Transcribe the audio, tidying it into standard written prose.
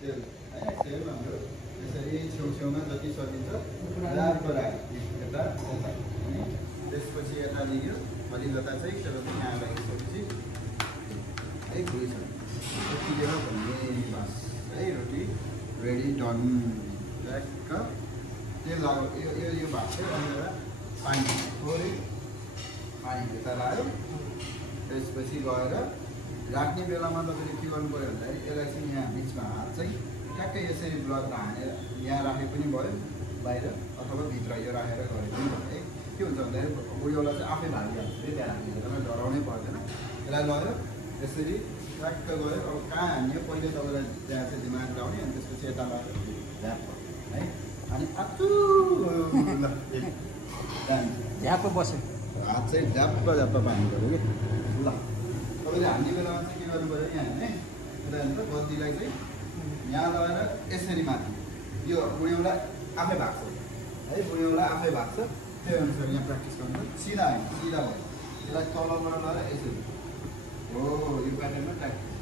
तेल है तेल हाम्रो यसरी छेउछेउमा जति सकिन्छ रातो राख्यो यता यता अनि त्यसपछि यता लियो अलिकता चाहिँ त्यसपछि यहाँ लगाइसकेपछि है भुइछ यतिखेर भन्ने बस है रोटी रेडी डन ट्याक्क तेल लाग्यो यो भात चाहिँ अलिकता पानी थोरै पानी यता लाग्यो त्यसपछि गएर राख्ने बेलामा तपाईँले के गर्नु पऱ्यो भन्दाखेरि यसलाई चाहिँ यहाँ बिचमा हात चाहिँ ट्याक्कै यसरी ब्लकमा हानेर यहाँ राखे पनि भयो बाहिर अथवा भित्र यो राखेर गरे पनि भयो है के हुन्छ भन्दाखेरि बुढीवाला चाहिँ आफै भागिहाल्छ है त्यहाँ हानेर डराउनै पर्दैन यसलाई लग्यो यसरी ट्याक्क गयो अब कहाँ हान्यो पहिले तपाईँलाई त्यहाँ चाहिँ दिमाग लाउने अनि त्यसपछि यता लाग्यो झ्याप है अनि आचु झ्याप बस्यो हात चाहिँ झ्याप्प झ्याप्प पार्नु पऱ्यो कि ल तपाईँले हान्ने बेलामा चाहिँ के गर्नु पऱ्यो यहाँ है यता हेर्नु त गद्दीलाई चाहिँ यहाँ लगाएर यसरी माथि यो बुढीौँला आफै भाग्छ है बुढीौँला आफै भाग्छ त्यही अनुसार यहाँ प्र्याक्टिस गर्नु सिधा होइन सिधा भयो यसलाई तलबाट लगाएर यसरी हो यो प्याटर्नमा प्र्याक्टिस